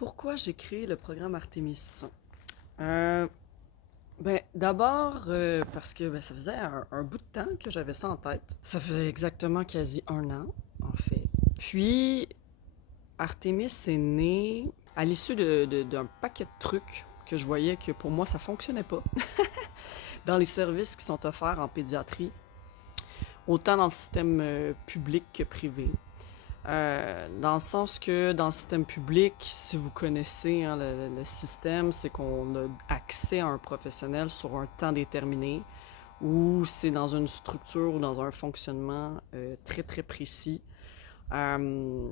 Pourquoi j'ai créé le programme Artemis? Euh, d'abord, parce que ça faisait un bout de temps que j'avais ça en tête. Ça faisait exactement quasi un an, en fait. Puis, Artemis est né à l'issue d'un paquet de trucs que je voyais que pour moi, ça fonctionnait pas dans les services qui sont offerts en pédiatrie, autant dans le système public que privé. Dans le sens que dans le système public, si vous connaissez hein, le système, c'est qu'on a accès à un professionnel sur un temps déterminé ou c'est dans une structure ou dans un fonctionnement très très précis, euh,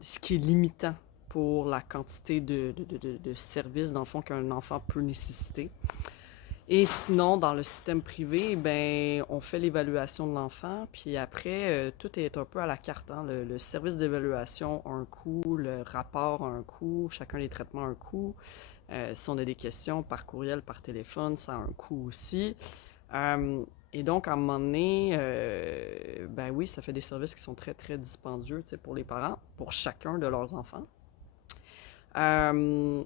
ce qui est limitant pour la quantité de services dans le fond qu'un enfant peut nécessiter. Et sinon, dans le système privé, ben, on fait l'évaluation de l'enfant, puis après, tout est un peu à la carte. Hein. Le service d'évaluation a un coût, le rapport a un coût, chacun des traitements a un coût. Si on a des questions par courriel, par téléphone, ça a un coût aussi. Et donc, à un moment donné, ben oui, ça fait des services qui sont très, très dispendieux pour les parents, pour chacun de leurs enfants. Euh,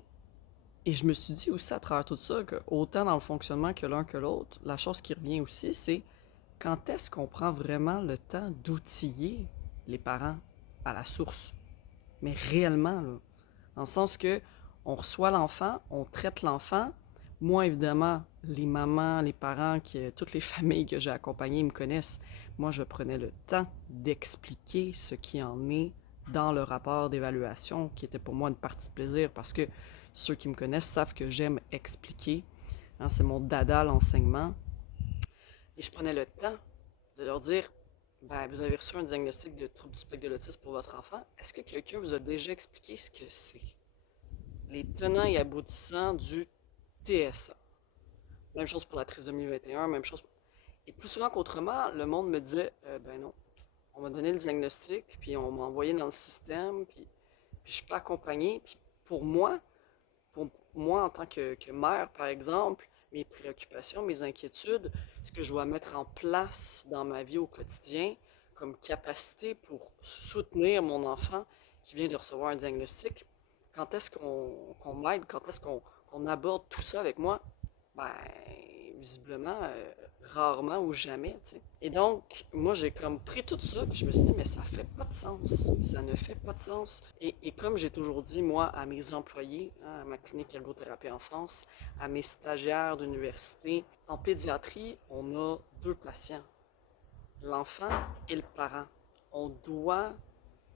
et je me suis dit aussi à travers tout ça que autant dans le fonctionnement que l'un que l'autre, la chose qui revient aussi, c'est quand est-ce qu'on prend vraiment le temps d'outiller les parents à la source, mais réellement, là, dans le sens que on reçoit l'enfant, on traite l'enfant. Moi, évidemment, les mamans, les parents, toutes les familles que j'ai accompagnées me connaissent. Moi, je prenais le temps d'expliquer ce qui en est dans le rapport d'évaluation, qui était pour moi une partie de plaisir, parce que ceux qui me connaissent savent que j'aime expliquer. Hein, c'est mon dada, l'enseignement. Et je prenais le temps de leur dire, ben, vous avez reçu un diagnostic de trouble du spectre de l'autisme pour votre enfant. Est-ce que quelqu'un vous a déjà expliqué ce que c'est? Les tenants et aboutissants du TSA. Même chose pour la trisomie 21, même chose. Et plus souvent qu'autrement, le monde me disait, ben non, on m'a donné le diagnostic, puis on m'a envoyé dans le système, puis je suis pas accompagnée. Puis pour moi en tant que mère, par exemple, mes préoccupations, mes inquiétudes, ce que je dois mettre en place dans ma vie au quotidien comme capacité pour soutenir mon enfant qui vient de recevoir un diagnostic, quand est-ce qu'on m'aide, quand est-ce qu'on aborde tout ça avec moi? Ben, visiblement, rarement ou jamais, tu sais. Et donc, moi, j'ai comme pris tout ça, puis je me suis dit, mais ça fait pas de sens. Ça ne fait pas de sens. Et comme j'ai toujours dit, moi, à mes employés, hein, à ma clinique ergothérapie en France, à mes stagiaires d'université, en pédiatrie, on a deux patients, l'enfant et le parent. On doit,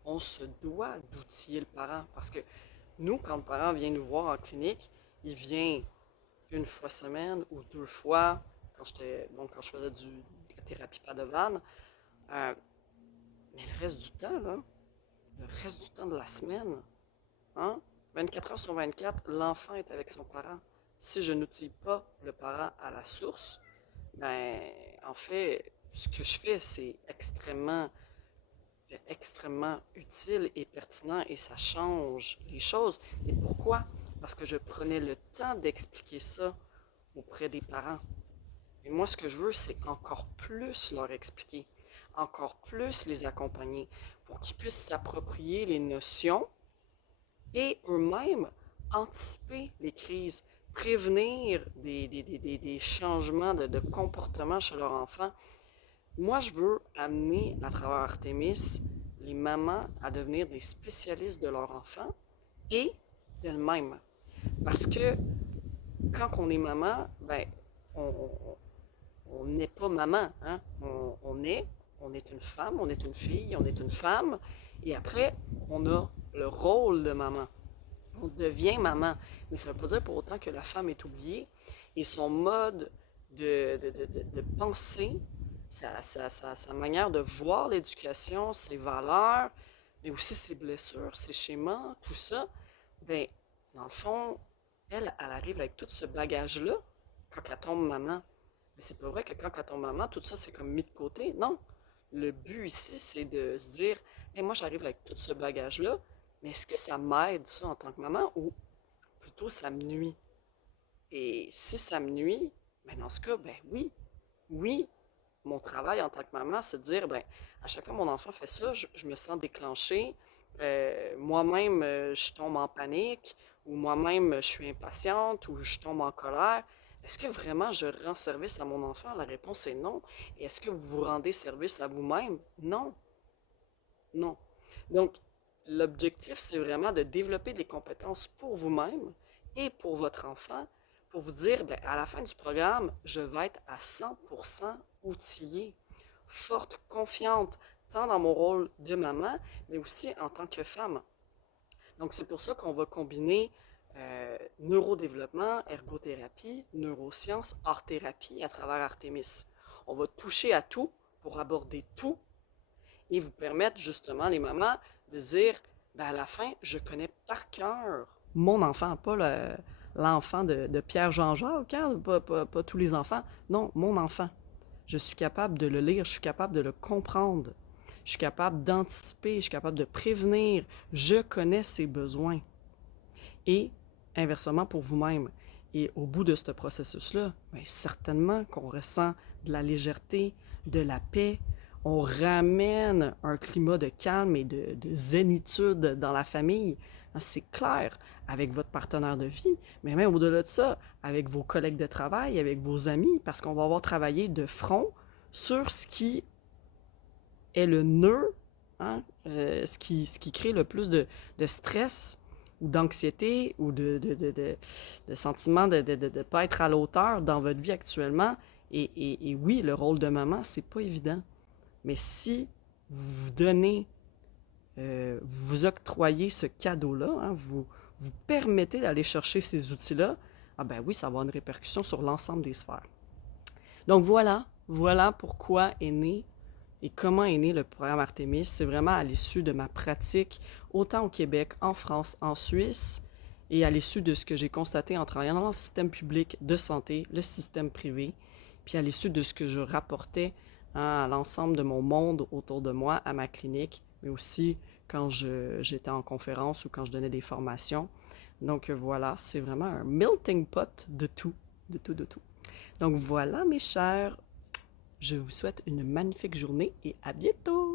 on se doit d'outiller le parent parce que nous, quand le parent vient nous voir en clinique, il vient une fois semaine ou deux fois quand je faisais de la thérapie Padovan. Euh, mais le reste du temps, là, le reste du temps de la semaine, hein, 24 heures sur 24, l'enfant est avec son parent. Si je n'outille pas le parent à la source, ben, en fait, ce que je fais, c'est extrêmement utile et pertinent et ça change les choses. Et pourquoi? Parce que je prenais le temps d'expliquer ça auprès des parents. Et moi, ce que je veux, c'est encore plus leur expliquer, encore plus les accompagner pour qu'ils puissent s'approprier les notions et eux-mêmes anticiper les crises, prévenir des changements de comportement chez leur enfant. Moi, je veux amener à travers Artemis les mamans à devenir des spécialistes de leur enfant et d'elles-mêmes. Parce que quand on est maman, ben, on, on n'est pas maman. Hein? On est une femme, on est une fille, on est une femme. Et après, on a le rôle de maman. On devient maman. Mais ça ne veut pas dire pour autant que la femme est oubliée. Et son mode de penser, sa manière de voir l'éducation, ses valeurs, mais aussi ses blessures, ses schémas, tout ça, ben, dans le fond, elle arrive avec tout ce bagage-là quand elle tombe maman. Mais c'est pas vrai que quand elle tombe maman, tout ça, c'est comme mis de côté. Non. Le but ici, c'est de se dire, hey, moi, j'arrive avec tout ce bagage-là, mais est-ce que ça m'aide, ça, en tant que maman, ou plutôt ça me nuit? Et si ça me nuit, ben dans ce cas, ben oui, oui, mon travail en tant que maman, c'est de dire, ben à chaque fois que mon enfant fait ça, je me sens déclenchée, Moi-même, je tombe en panique, ou moi-même, je suis impatiente, ou je tombe en colère. Est-ce que vraiment je rends service à mon enfant? La réponse est non. Et est-ce que vous vous rendez service à vous-même? Non, non. Donc, l'objectif, c'est vraiment de développer des compétences pour vous-même et pour votre enfant, pour vous dire, ben, à la fin du programme, je vais être à 100% outillée, forte, confiante, tant dans mon rôle de maman, mais aussi en tant que femme. Donc, c'est pour ça qu'on va combiner neurodéveloppement, ergothérapie, neurosciences, art-thérapie à travers Artemis. On va toucher à tout pour aborder tout et vous permettre justement, les mamans, de dire, ben à la fin, je connais par cœur mon enfant, pas l'enfant de Pierre-Jean-Jacques, hein, pas tous les enfants. Non, mon enfant. Je suis capable de le lire, je suis capable de le comprendre. Je suis capable d'anticiper, je suis capable de prévenir. Je connais ses besoins. Et inversement pour vous-même. Et au bout de ce processus-là, bien, certainement qu'on ressent de la légèreté, de la paix. On ramène un climat de calme et de zénitude dans la famille. C'est clair, avec votre partenaire de vie, mais même au-delà de ça, avec vos collègues de travail, avec vos amis, parce qu'on va avoir travaillé de front sur ce qui est le nœud, hein, ce qui crée le plus de stress ou d'anxiété ou de sentiment de ne pas être à l'auteur dans votre vie actuellement. Et oui, le rôle de maman, c'est pas évident. Mais si vous vous donnez, vous vous octroyez ce cadeau-là, hein, vous permettez d'aller chercher ces outils-là, ah ben oui, ça va avoir une répercussion sur l'ensemble des sphères. Donc voilà pourquoi est né et comment est né le programme Artemis. C'est vraiment à l'issue de ma pratique, autant au Québec, en France, en Suisse, et à l'issue de ce que j'ai constaté en travaillant dans le système public de santé, le système privé, puis à l'issue de ce que je rapportais, hein, à l'ensemble de mon monde autour de moi, à ma clinique, mais aussi quand j'étais en conférence ou quand je donnais des formations. Donc voilà, c'est vraiment un melting pot de tout, de tout, de tout. Donc voilà, mes chers, je vous souhaite une magnifique journée et à bientôt!